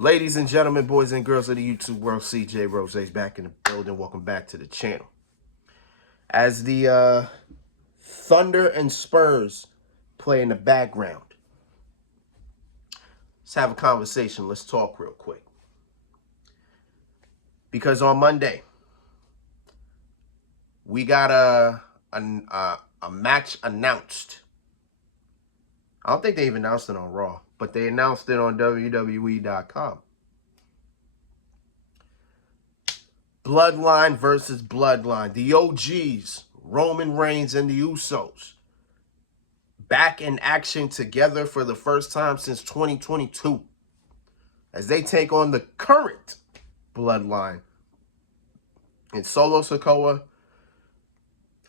Ladies and gentlemen, boys and girls of the YouTube world, CJ Rose's back in the building. Welcome back to the channel. As the Thunder and Spurs play in the background, let's have a conversation. Let's talk real quick. Because on Monday, we got a match announced. I don't think they even announced it on Raw, but they announced it on WWE.com. Bloodline versus Bloodline. The OGs, Roman Reigns and the Usos, back in action together for the first time since 2022 as they take on the current Bloodline. And Solo Sikoa,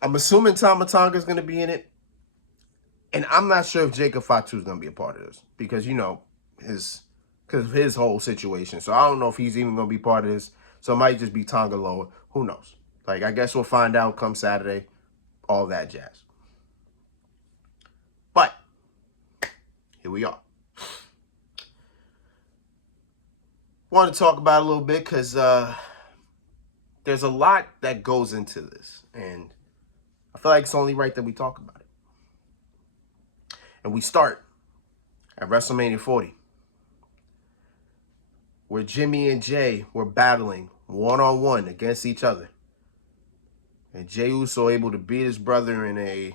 I'm assuming Tama Tonga is going to be in it. And I'm not sure if Jacob Fatu is going to be a part of this because, because of his whole situation. So I don't know if he's even going to be part of this. So it might just be Tonga Loa. Who knows? Like, I guess we'll find out come Saturday. All that jazz. But here we are. Want to talk about it a little bit because there's a lot that goes into this. And I feel like it's only right that we talk about it. And we start at WrestleMania 40, where Jimmy and Jay were battling one-on-one against each other. And Jey Uso able to beat his brother in a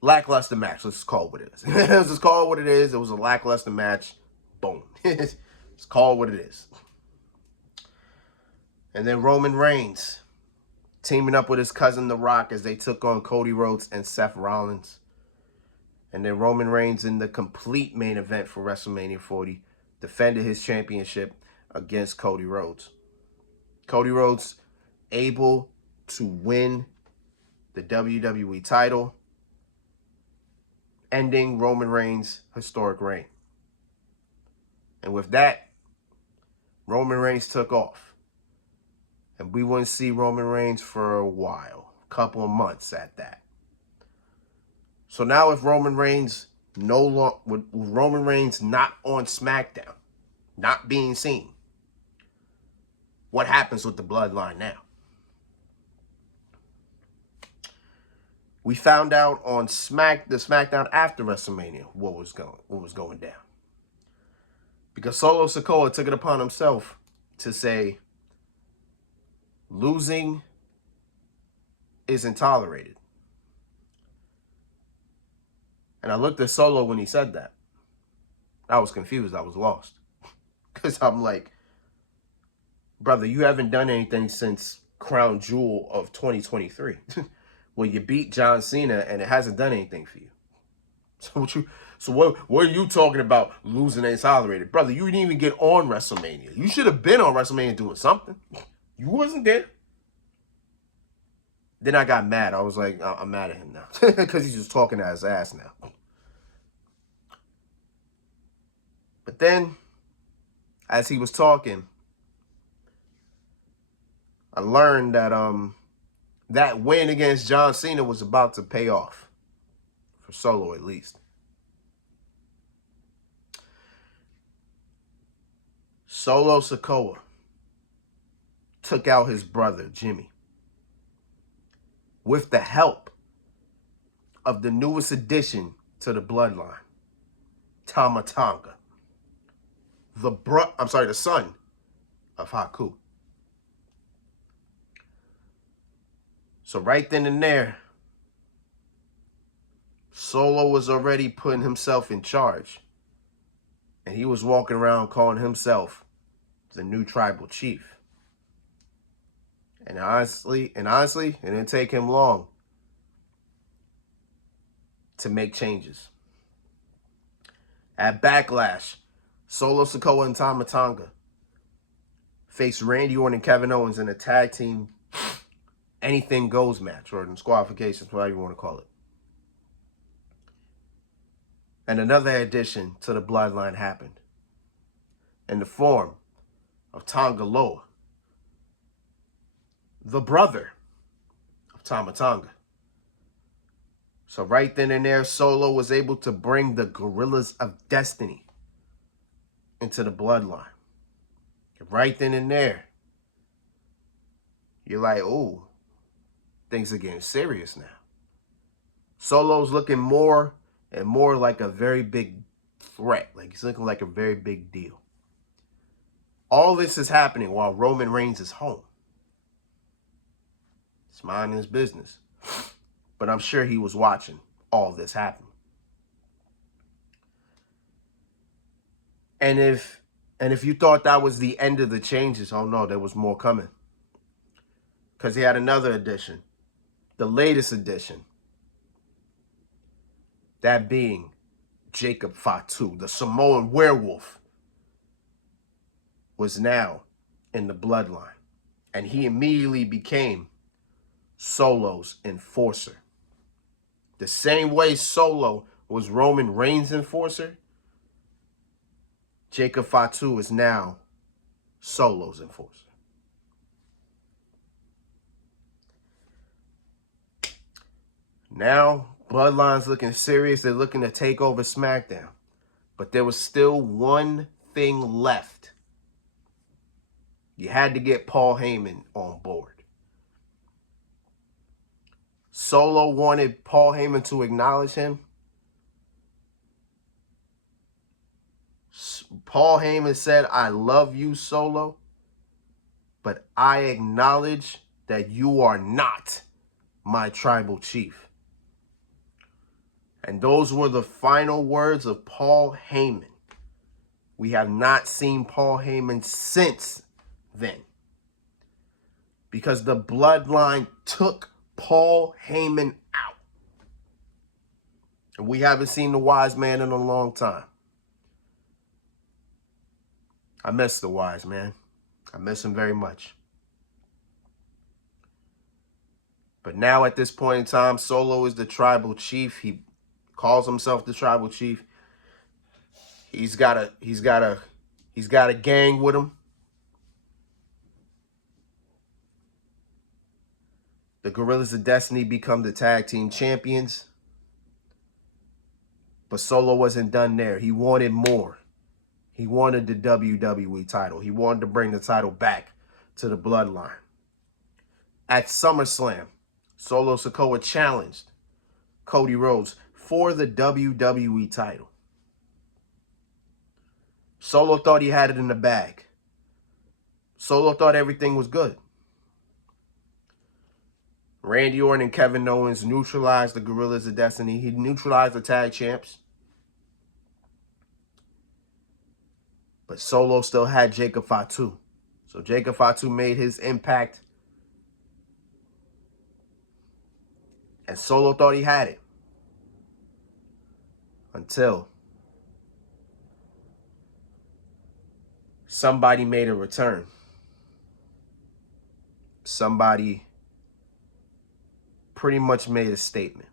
lackluster match. Let's just call it what it is. Let's just call it what it is. It was a lackluster match. Boom. Let's call it what it is. And then Roman Reigns teaming up with his cousin The Rock as they took on Cody Rhodes and Seth Rollins. And then Roman Reigns in the complete main event for WrestleMania 40 defended his championship against Cody Rhodes. Cody Rhodes able to win the WWE title, ending Roman Reigns' historic reign. And with that, Roman Reigns took off. And we wouldn't see Roman Reigns for a while, a couple of months at that. So now with Roman Reigns not on SmackDown, not being seen, what happens with the Bloodline now? We found out on the SmackDown after WrestleMania what was going down. Because Solo Sikoa took it upon himself to say losing isn't tolerated. And I looked at Solo when he said that. I was confused. I was lost. Because I'm like, brother, you haven't done anything since Crown Jewel of 2023. Well, you beat John Cena and it hasn't done anything for you. So what are you talking about losing ain't tolerated? Brother, you didn't even get on WrestleMania. You should have been on WrestleMania doing something. You wasn't there. Then I got mad. I was like, I'm mad at him now. Because he's just talking to his ass now. But then, as he was talking, I learned that that win against John Cena was about to pay off. For Solo, at least. Solo Sikoa took out his brother, Jimmy, with the help of the newest addition to the Bloodline, Tama Tonga, the son of Haku. So right then and there, Solo was already putting himself in charge. And he was walking around calling himself the new tribal chief. And honestly, it didn't take him long to make changes. At Backlash, Solo Sikoa and Tama Tonga faced Randy Orton and Kevin Owens in a tag team anything goes match, or in disqualifications, whatever you want to call it. And another addition to the Bloodline happened in the form of Tonga Loa, the brother of Tama Tonga. So right then and there, Solo was able to bring the Gorillas of Destiny into the bloodline. Right then and there, you're like, oh, things are getting serious now. Solo's looking more and more like a very big threat. Like he's looking like a very big deal. All this is happening while Roman Reigns is home. He's minding his business. But I'm sure he was watching all this happen. And if you thought that was the end of the changes, oh no, there was more coming. Because he had another addition. The latest addition. That being Jacob Fatu, the Samoan werewolf, was now in the bloodline. And he immediately became Solo's enforcer. The same way Solo was Roman Reigns' enforcer, Jacob Fatu is now Solo's enforcer. Now, Bloodline's looking serious. They're looking to take over SmackDown. But there was still one thing left. You had to get Paul Heyman on board. Solo wanted Paul Heyman to acknowledge him. Paul Heyman said, I love you, Solo, but I acknowledge that you are not my tribal chief. And those were the final words of Paul Heyman. We have not seen Paul Heyman since then. Because the bloodline took Paul Heyman out. And we haven't seen the wise man in a long time. I miss the wise man. I miss him very much. But now at this point in time, Solo is the tribal chief. He calls himself the tribal chief. He's got a gang with him. The Guerrillas of Destiny become the tag team champions. But Solo wasn't done there. He wanted more. He wanted the WWE title. He wanted to bring the title back to the bloodline. At SummerSlam, Solo Sikoa challenged Cody Rhodes for the WWE title. Solo thought he had it in the bag. Solo thought everything was good. Randy Orton and Kevin Owens neutralized the Guerrillas of Destiny. He neutralized the tag champs. But Solo still had Jacob Fatu. So Jacob Fatu made his impact. And Solo thought he had it. Until somebody made a return. Somebody pretty much made a statement.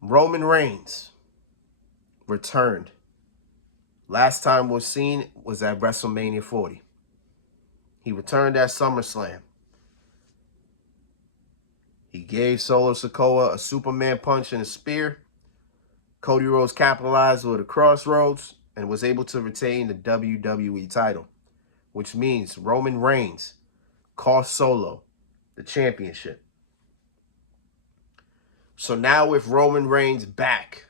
Roman Reigns returned. Last time was seen was at WrestleMania 40. He returned at SummerSlam. He gave Solo Sikoa a Superman punch and a spear. Cody Rhodes capitalized with a crossroads and was able to retain the WWE title, which means Roman Reigns cost Solo the championship. So now with Roman Reigns back,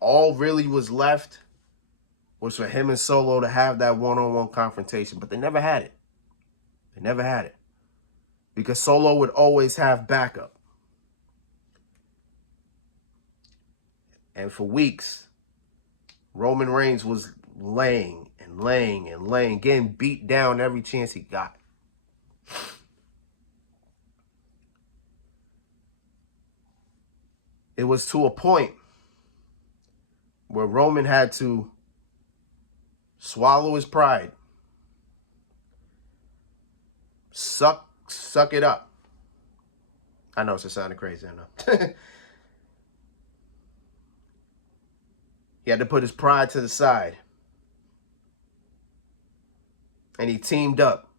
all really was left was for him and Solo to have that one-on-one confrontation, but they never had it. They never had it. Because Solo would always have backup. And for weeks, Roman Reigns was laying, getting beat down every chance he got. It was to a point where Roman had to swallow his pride. Suck it up. I know it's just sounding crazy, I know. He had to put his pride to the side. And he teamed up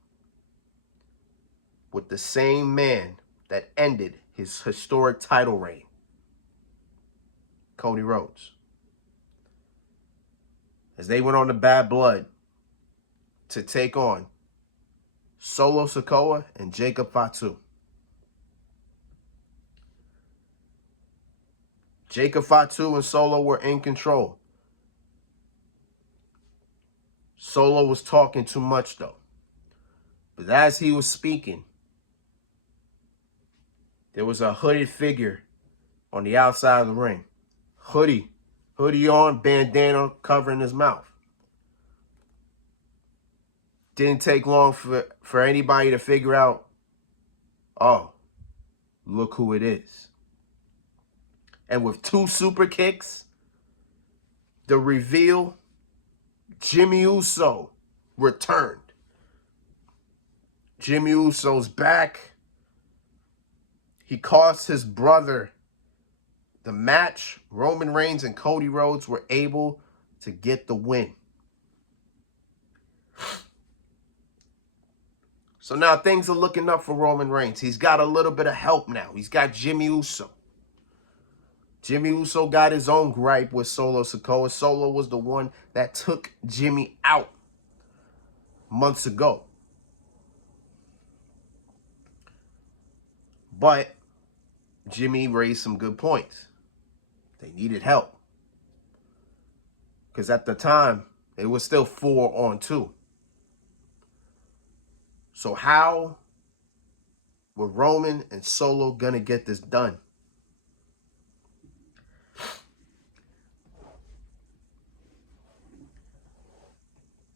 with the same man, that ended his historic title reign. Cody Rhodes. As they went on to Bad Blood to take on Solo Sikoa and Jacob Fatu. Jacob Fatu and Solo were in control. Solo was talking too much, though. But as he was speaking, there was a hooded figure on the outside of the ring. Hoodie on, bandana covering his mouth. Didn't take long for anybody to figure out, oh, look who it is. And with 2 super kicks, the reveal, Jimmy Uso returned. Jimmy Uso's back. He cost his brother the match. Roman Reigns and Cody Rhodes were able to get the win. So now things are looking up for Roman Reigns. He's got a little bit of help now. He's got Jimmy Uso. Jimmy Uso got his own gripe with Solo Sikoa. Solo was the one that took Jimmy out months ago. But Jimmy raised some good points. They needed help. Because at the time, it was still 4-on-2. So how were Roman and Solo going to get this done?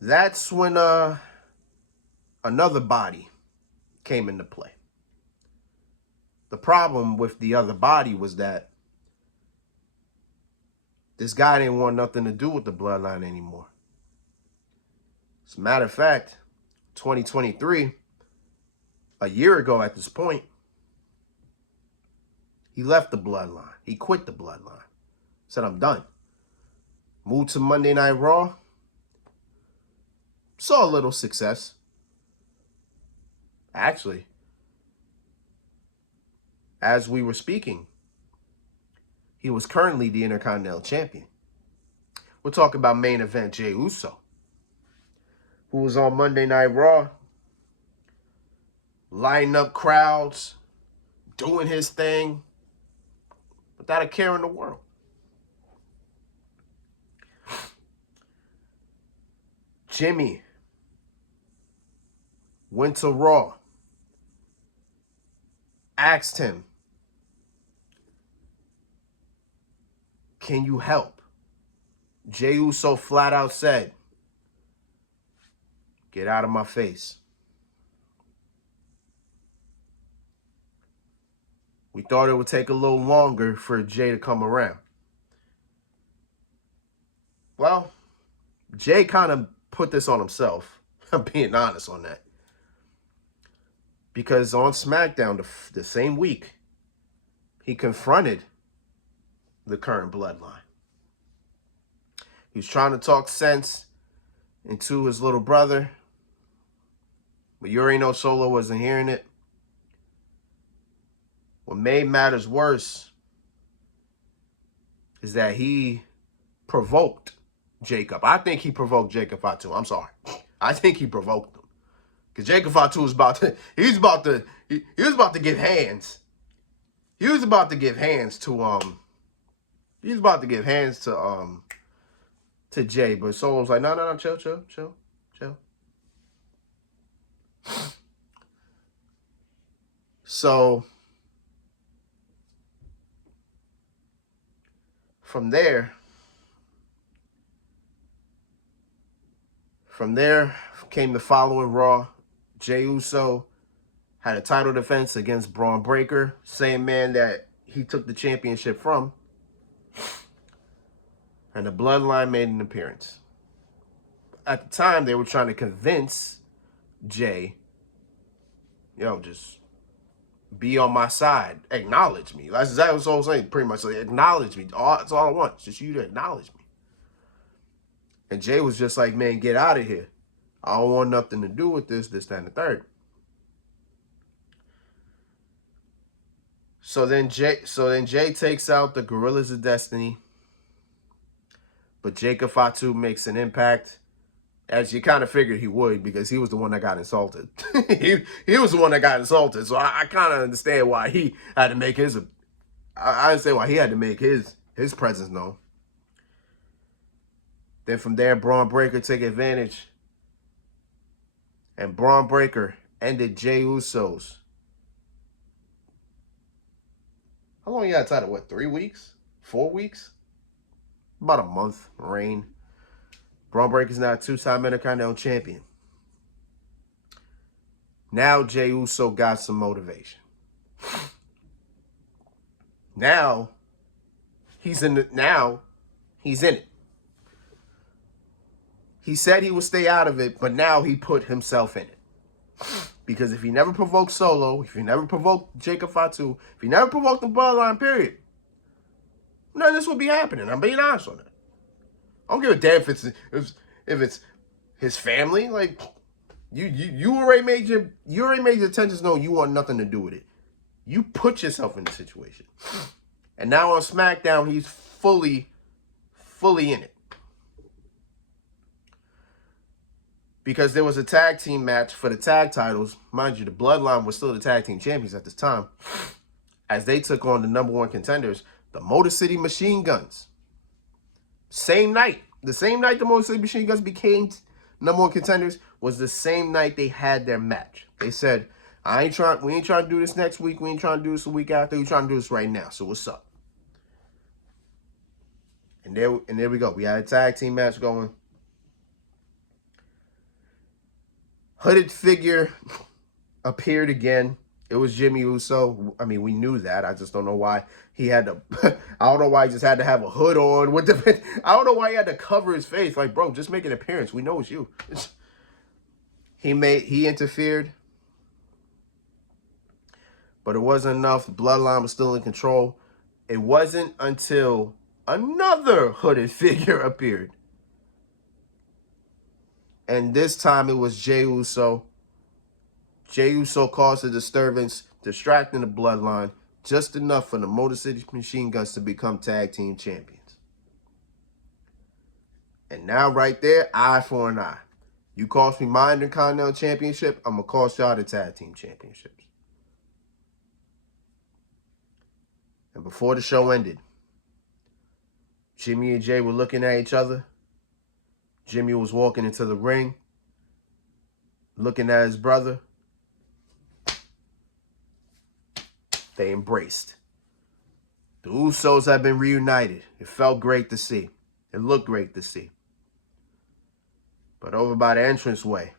That's when another body came into play. The problem with the other body was that this guy didn't want nothing to do with the Bloodline anymore. As a matter of fact, 2023, a year ago at this point, he left the Bloodline. He quit the Bloodline. Said, I'm done. Moved to Monday Night Raw. Saw a little success. Actually, as we were speaking, he was currently the Intercontinental Champion. We're talking about main event Jey Uso, who was on Monday Night Raw, lighting up crowds, doing his thing, without a care in the world. Jimmy went to Raw, asked him, can you help? Jey Uso flat out said, get out of my face. We thought it would take a little longer for Jey to come around. Well, Jey kind of put this on himself. I'm being honest on that. Because on SmackDown the same week, he confronted the current Bloodline. He was trying to talk sense into his little brother, but you already know Solo wasn't hearing it. What made matters worse is that he provoked Jacob. I think he provoked Jacob Fatu. I'm sorry. I think he provoked him. Because Jacob Fatu was about to, he was about to give hands. He was about to give hands to Jey, but Solo's like, no, chill. So from there came the following Raw. Jey Uso had a title defense against Braun Breaker, same man that he took the championship from. And the Bloodline made an appearance. At the time, they were trying to convince Jey, just be on my side. Acknowledge me. That's exactly what I was saying, pretty much. Like, acknowledge me. That's all I want. It's just you to acknowledge me. And Jey was just like, man, get out of here. I don't want nothing to do with this, that, and the third. Jay takes out the Gorillas of Destiny, but Jacob Fatu makes an impact, as you kind of figured he would, because he was the one that got insulted. he was the one that got insulted, so I kind of understand why he had to make his. I understand why he had to make his presence known. Then from there, Braun Breaker took advantage, and Braun Breaker ended Jey Uso's. How long you had title? What, 3 weeks? 4 weeks? About a month reign. Braun Breaker's now a 2-time Intercontinental Champion. Now Jey Uso got some motivation. Now he's in it. He said he would stay out of it, but now he put himself in it. Because if he never provoked Solo, if he never provoked Jacob Fatu, if he never provoked the Bloodline, period, none of this would be happening. I'm being honest on that. I don't give a damn if it's his family. Like, you already made your intentions known. You want nothing to do with it. You put yourself in the situation. And now on SmackDown, he's fully in it. Because there was a tag team match for the tag titles. Mind you, the Bloodline was still the tag team champions at this time, as they took on the #1 contenders, the Motor City Machine Guns. Same night. The same night the Motor City Machine Guns became #1 contenders was the same night they had their match. They said, we ain't trying to do this next week. We ain't trying to do this the week after. We trying to do this right now. So what's up? And there we go. We had a tag team match going. Hooded figure appeared again. It was Jimmy Uso. I mean, we knew that. I just don't know why he had to. I don't know why he just had to have a hood on. I don't know why he had to cover his face. Like, bro, just make an appearance. We know it's you. He interfered, but it wasn't enough. The Bloodline was still in control. It wasn't until another hooded figure appeared. And this time it was Jey Uso. Jey Uso caused a disturbance, distracting the Bloodline, just enough for the Motor City Machine Guns to become tag team champions. And now right there, eye for an eye. You cost me my Intercontinental Championship, I'm going to cost y'all the tag team championships. And before the show ended, Jimmy and Jay were looking at each other. Jimmy was walking into the ring, looking at his brother. They embraced. The Usos have been reunited. It felt great to see. It looked great to see. But over by the entranceway,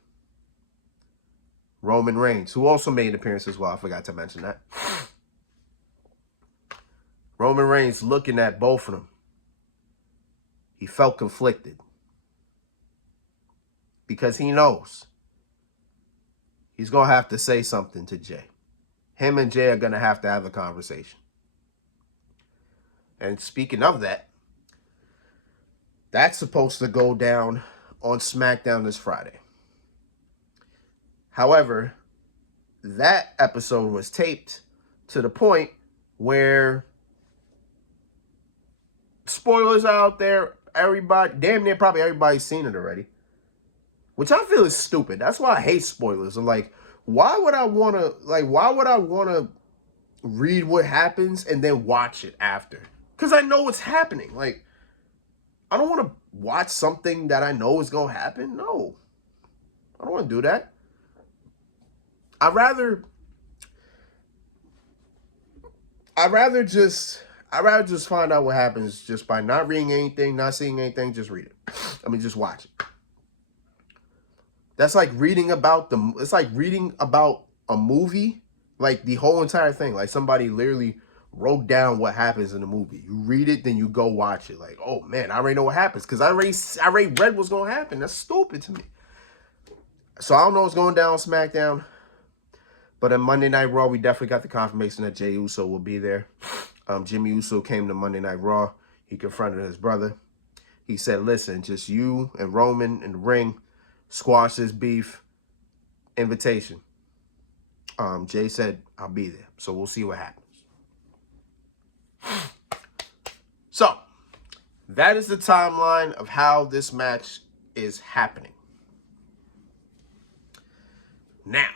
Roman Reigns, who also made an appearance as well, I forgot to mention that. Roman Reigns looking at both of them. He felt conflicted. Because he knows he's going to have to say something to Jay. Him and Jay are going to have a conversation. And speaking of that, that's supposed to go down on SmackDown this Friday. However, that episode was taped to the point where, spoilers out there, damn near probably everybody's seen it already. Which I feel is stupid. That's why I hate spoilers. I'm like, why would I want to read what happens and then watch it after? Because I know what's happening. Like, I don't want to watch something that I know is going to happen. No. I don't want to do that. I'd rather just find out what happens just by not reading anything, not seeing anything, just read it. Just watch it. That's like reading about a movie, like the whole entire thing. Like somebody literally wrote down what happens in the movie. You read it, then you go watch it. Like, oh man, I already know what happens because I already read what's gonna happen. That's stupid to me. So I don't know what's going down on SmackDown, but on Monday Night Raw, we definitely got the confirmation that Jey Uso will be there. Jimmy Uso came to Monday Night Raw. He confronted his brother. He said, "Listen, just you and Roman in the ring. Squash this beef. Invitation." Jay said, "I'll be there." So we'll see what happens. That is the timeline of how this match is happening. Now,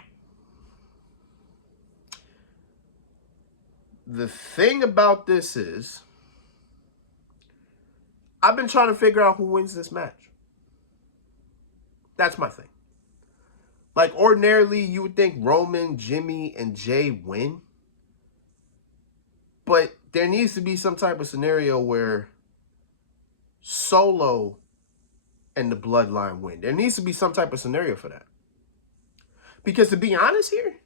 the thing about this is, I've been trying to figure out who wins this match. That's my thing. Like, ordinarily, you would think Roman, Jimmy, and Jay win. But there needs to be some type of scenario where Solo and the Bloodline win. There needs to be some type of scenario for that. Because to be honest here,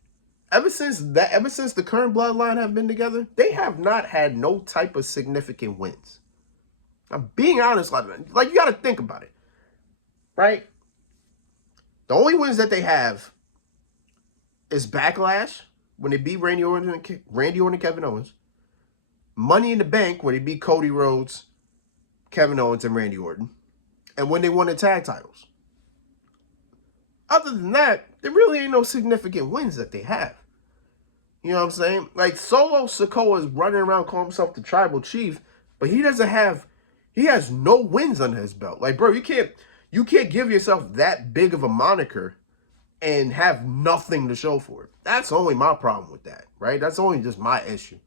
ever since the current Bloodline have been together, they have not had no type of significant wins. I'm being honest, like you got to think about it, right? The only wins that they have is Backlash when they beat Randy Orton and Kevin Owens, Money in the Bank where they beat Cody Rhodes, Kevin Owens, and Randy Orton, and when they won the tag titles. Other than that, there really ain't no significant wins that they have. You know what I'm saying? Like, Solo Sikoa is running around calling himself the tribal chief, but he has no wins under his belt. Like, bro, you can't give yourself that big of a moniker and have nothing to show for it. That's only my problem with that, right? That's only just my issue.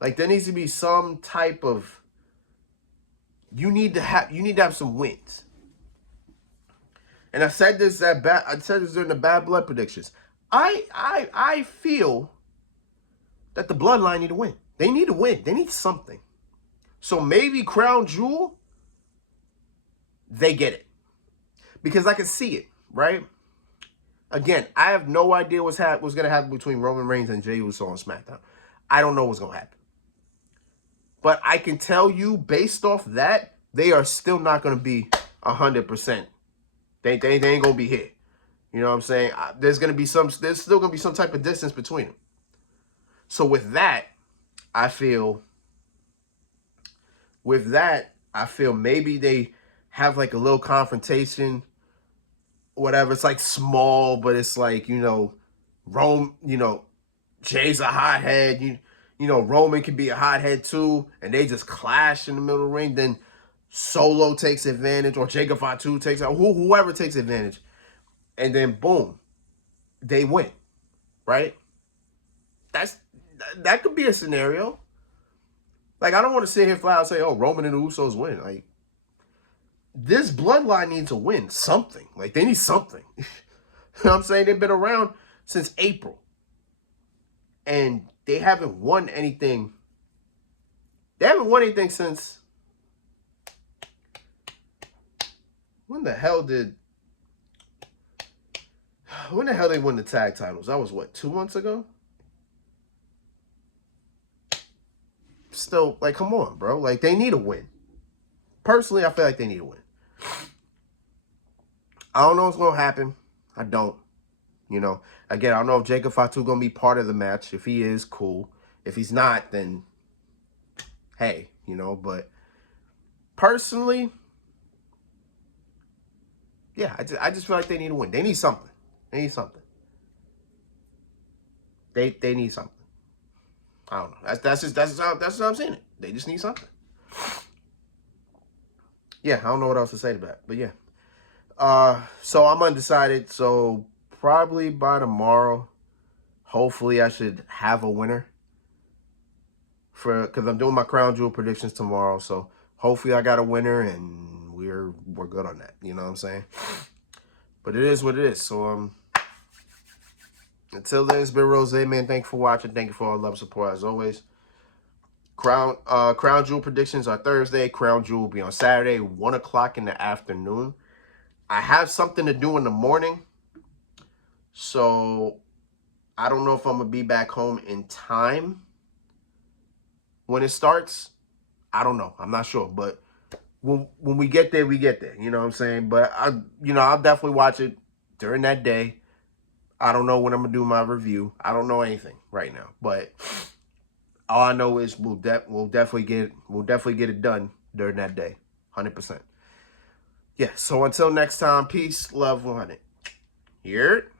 Like, there needs to be some type of, you need to have some wins. And I said this during the Bad Blood predictions. I feel that the Bloodline need to win. They need to win. They need something. So maybe Crown Jewel, they get it. Because I can see it, right? Again, I have no idea what's going to happen between Roman Reigns and Jey Uso on SmackDown. I don't know what's going to happen. But I can tell you, based off that, they are still not going to be 100%. They ain't going to be here. You know what I'm saying? There's still going to be some type of distance between them. So with that, I feel maybe they have like a little confrontation, whatever. It's like small, but it's like, Jay's a hothead. You know, Roman can be a hothead too, and they just clash in the middle of the ring. Then Solo takes advantage, or Jacob Fatu takes out, whoever takes advantage, and then boom, they win, right? That could be a scenario. Like, I don't want to sit here flat out and say, oh, Roman and the Usos win. Like, this Bloodline needs to win something. Like, they need something. You know what I'm saying? They've been around since April. And they haven't won anything. They haven't won anything since... When the hell they won the tag titles? That was, what, 2 months ago? Still, like, come on, bro. Like, they need a win. Personally, I feel like they need a win. I don't know what's going to happen. I don't. You know, again, I don't know if Jacob Fatu going to be part of the match. If he is, cool. If he's not, then, hey, but personally, yeah, I just feel like they need a win. They need something. They need something. They need something. I don't know. That's how I'm seeing it. They just need something. Yeah, I don't know what else to say to that. But yeah. So I'm undecided. So probably by tomorrow, hopefully I should have a winner. Because I'm doing my Crown Jewel predictions tomorrow. So hopefully I got a winner and we're good on that. You know what I'm saying? But it is what it is. So until then, it's been Rose, man. Thank you for watching. Thank you for all the love and support as always. Crown Jewel predictions are Thursday. Crown Jewel will be on Saturday, 1 o'clock in the afternoon. I have something to do in the morning, so I don't know if I'm going to be back home in time when it starts. I don't know. I'm not sure, but when we get there, we get there. You know what I'm saying? But I'll definitely watch it during that day. I don't know when I'm going to do my review. I don't know anything right now, but all I know is we'll definitely get it done during that day, 100%. Yeah. So until next time, peace, love, 100. Here.